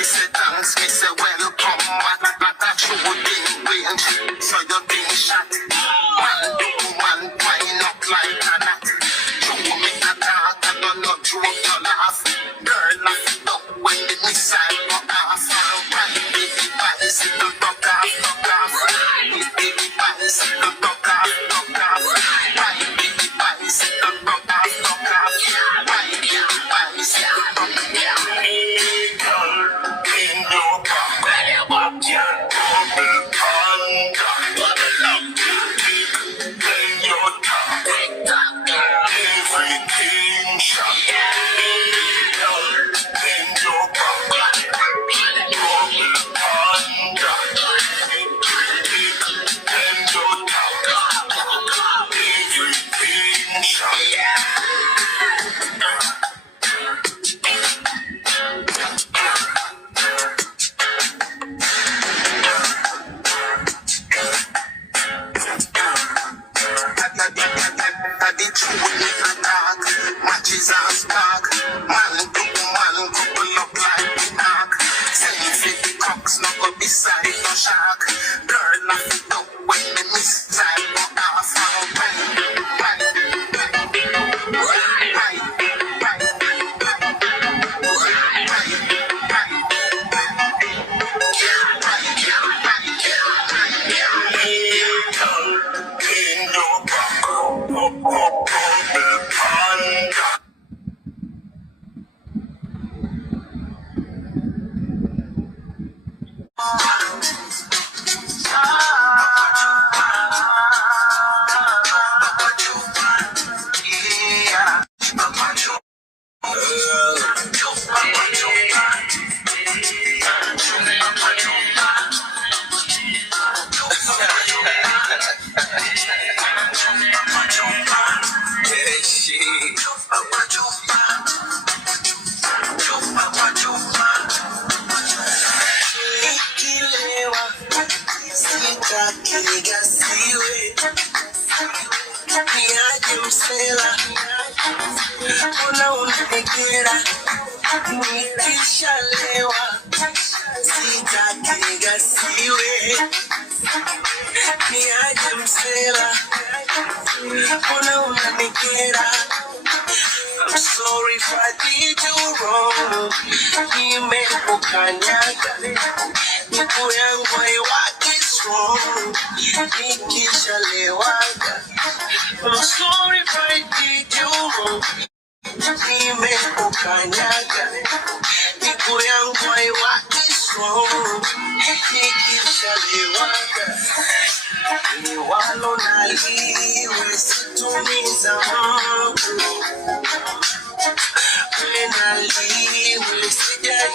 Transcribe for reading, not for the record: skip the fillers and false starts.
She said thanks, me say welcome back. Like a true thing range, so your thing shot. One do one wind up like that. You me attack, I don't know joke your laugh. Girl laugh it up when the missile go off. Right, baby, bicycle buck off. Baby, bicycle buck off. Right, baby, bicycle buck off. Right, baby, bicycle buck off. Hey, girl, in your car, where you walk, your double conga. Bubble up, in your car, everything shot. Hey, girl, in your car, double conga. In your car, everything shot. Matches and spark. Man to man, couple up like the ark. Send for the cocks, not go beside no shark. Girl laugh it up when the missile go off. I'm sorry if I did you wrong. Nimepokanyaga, Niiko yangu haiwaki strong. Nikishalewaga, I'm sorry if I did you wrong. Nimepokanyaga, Niiko yangu haiwaki strong. Nikishalewaga, ni walo naliwe situmiza mtu. When I leave, we'll see that